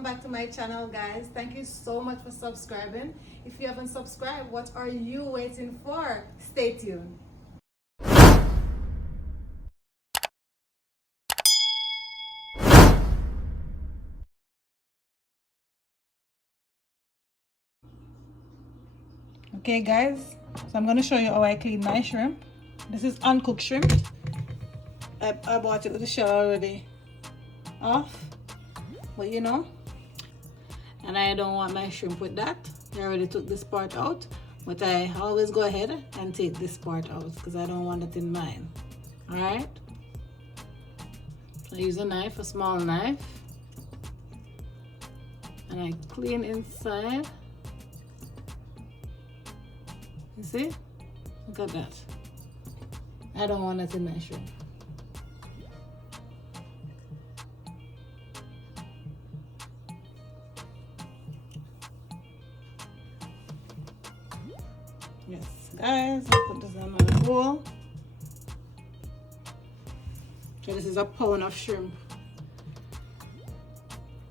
welcome back to my channel, guys. Thank you so much for subscribing. If you haven't subscribed, what are you waiting for? Stay tuned. Okay guys, so I'm going to show you how I clean my shrimp. This is uncooked shrimp. I bought it with the shell already off, but you know, and I don't want my shrimp with that. I already took this part out, but I always go ahead and take this part out because I don't want it in mine. All right, so I use a knife, a small knife, and I clean inside. You see? Look at that. I don't want it in my shrimp. Yes, guys, I'll put this in my bowl. So this is a pound of shrimp.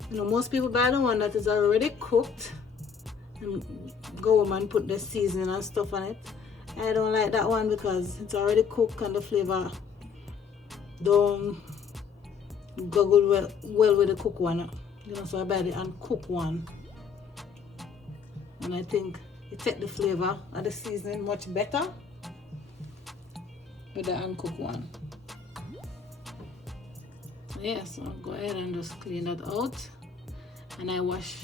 You know, most people buy the one that is already cooked and go home and put the seasoning and stuff on it. I don't like that one because it's already cooked and the flavor don't go good well with the cooked one. You know, so I buy the uncooked one, and I think it takes the flavor of the seasoning much better with the uncooked one. Yeah, so I'll go ahead and just clean that out, and I wash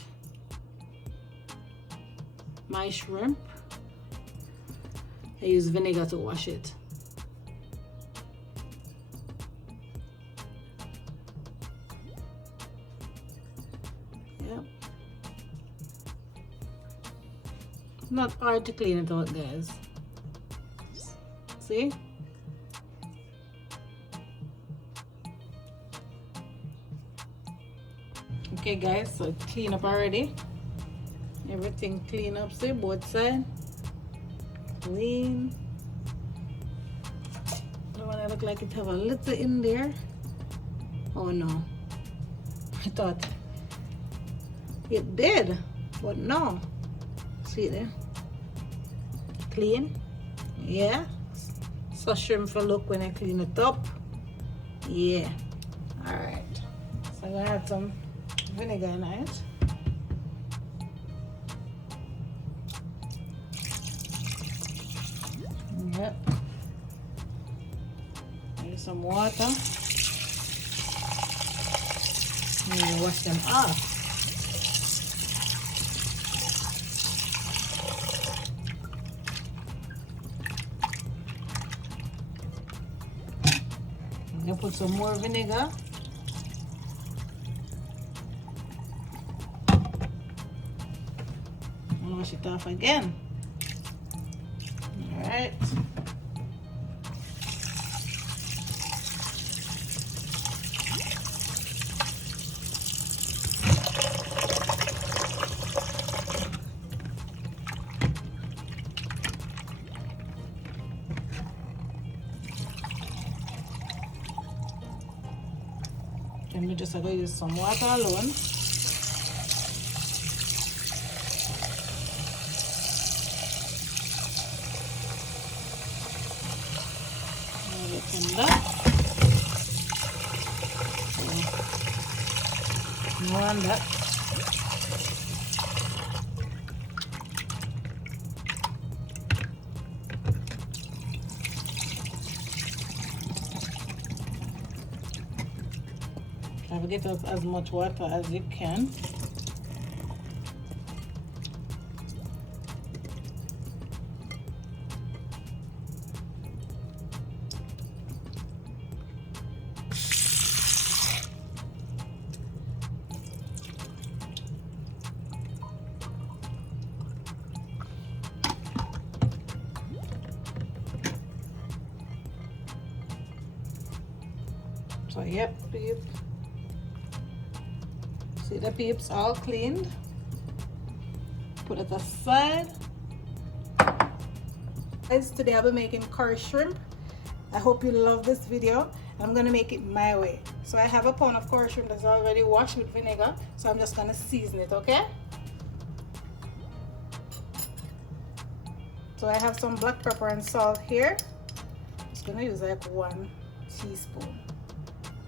my shrimp. I use vinegar to wash it. Yep. Not hard to clean it out, guys. See? Okay guys, so it's clean up already. Everything clean up, see, both sides clean. The one that look like it have a little in there. Oh no, I thought it did, but no. See there, clean. Yeah, so shrimp for look when I clean it up. Yeah. All right, so I'm gonna add some vinegar in it. Yep. Use some water. And wash them off. I'm gonna put some more vinegar. And wash it off again. All right. And we just going to use some water alone. That. More on that. Try to get up as much water as you can. So yep, peep. See the peeps all cleaned. Put it aside. Guys, today I'll be making curry shrimp. I hope you love this video. I'm gonna make it my way. So I have a pound of coral shrimp that's already washed with vinegar, so I'm just gonna season it, okay? So I have some black pepper and salt here. I'm just gonna use like 1 teaspoon.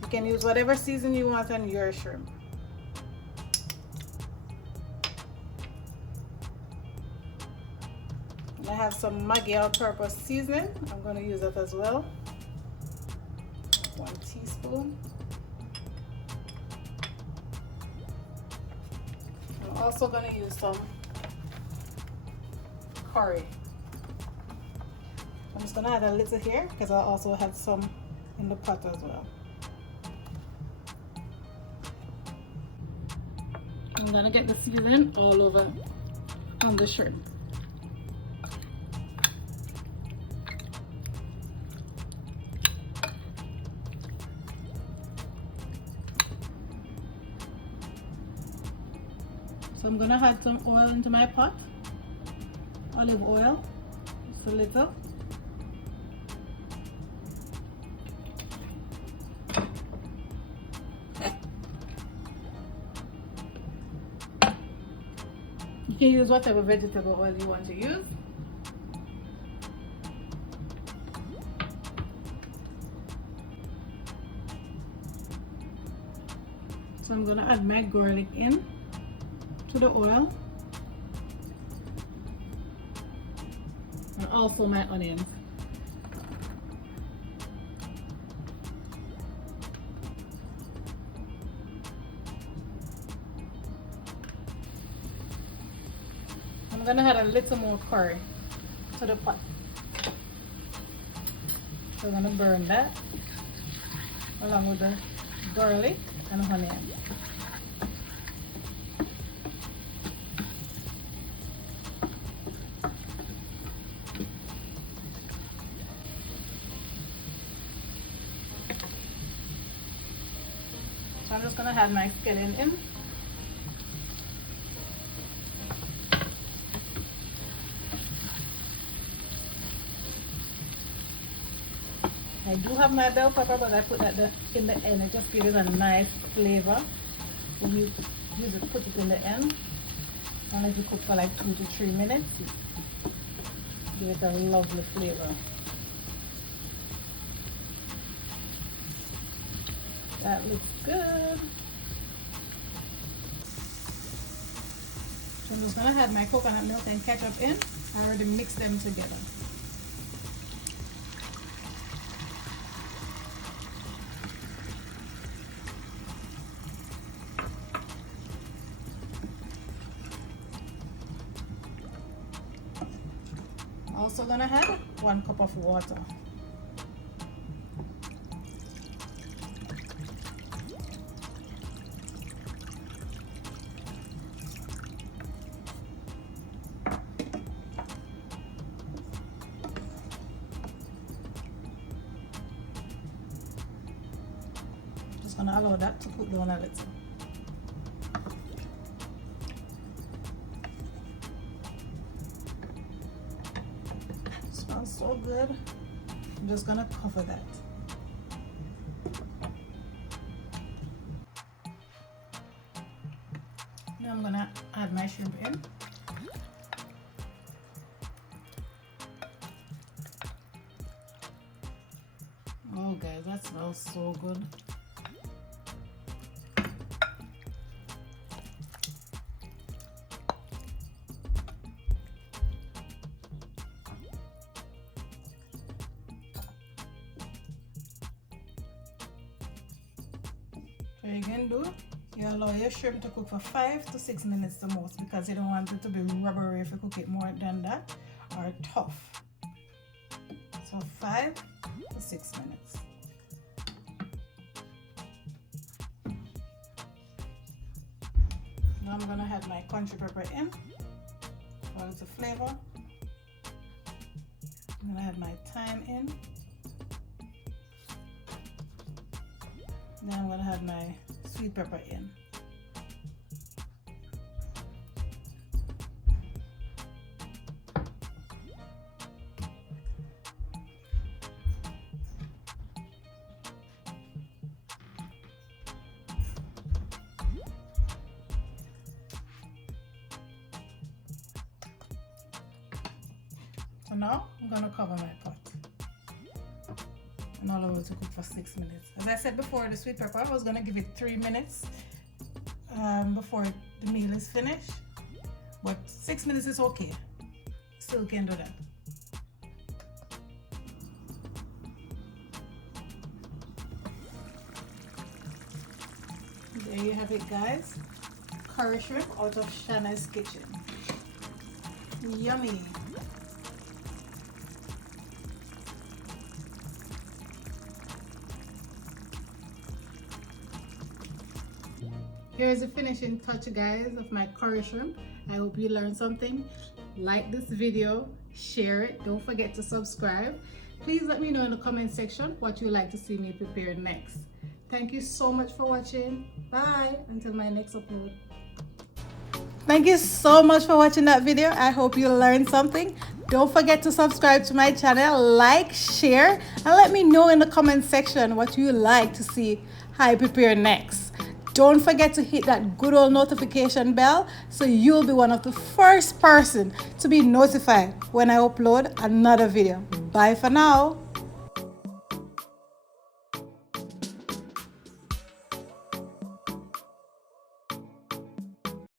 You can use whatever season you want on your shrimp. And I have some Maggi all-purpose seasoning. I'm gonna use that as well. 1 teaspoon. I'm also gonna use some curry. I'm just gonna add a little here because I also had some in the pot as well. I'm gonna get the seasoning all over on the shrimp. So I'm gonna add some oil into my pot, olive oil, just a little. You can use whatever vegetable oil you want to use. So I'm gonna add my garlic in to the oil and also my onions. I'm gonna add a little more curry to the pot. So I'm gonna burn that along with the garlic and onion. So I'm just gonna add my scallion in. I do have my bell pepper, but I put that in the end. It just gives it a nice flavor. When you use it, put it in the end. And let it cook for like 2 to 3 minutes. Give it a lovely flavor. That looks good. So I'm just gonna add my coconut milk and ketchup in. I already mixed them together. Also gonna add 1 cup of water. Just gonna allow that to cook down a little. Smells so good. I'm just gonna cover that. Now I'm gonna add my shrimp in. Oh guys, that smells so good. So you can do, you allow your shrimp to cook for 5 to 6 minutes the most, because you don't want it to be rubbery if you cook it more than that, or tough. So 5 to 6 minutes. Now I'm gonna add my country pepper in for a little flavor. I'm gonna add my thyme in. Now I'm gonna add my sweet pepper in. So now I'm gonna cover my pot and allow it to cook for 6 minutes. As I said before, the sweet pepper, I was gonna give it 3 minutes before the meal is finished, but 6 minutes is okay. Still can do that. There you have it, guys. Curry shrimp out of Shanna's kitchen. Yummy. Here's the finishing touch, guys, of my curry shrimp. I hope you learned something. Like this video, share it. Don't forget to subscribe. Please let me know in the comment section what you'd like to see me prepare next. Thank you so much for watching. Bye until my next upload. Thank you so much for watching that video. I hope you learned something. Don't forget to subscribe to my channel, like, share, and let me know in the comment section what you like to see I prepare next. Don't forget to hit that good old notification bell so you'll be one of the first person to be notified when I upload another video. Bye for now.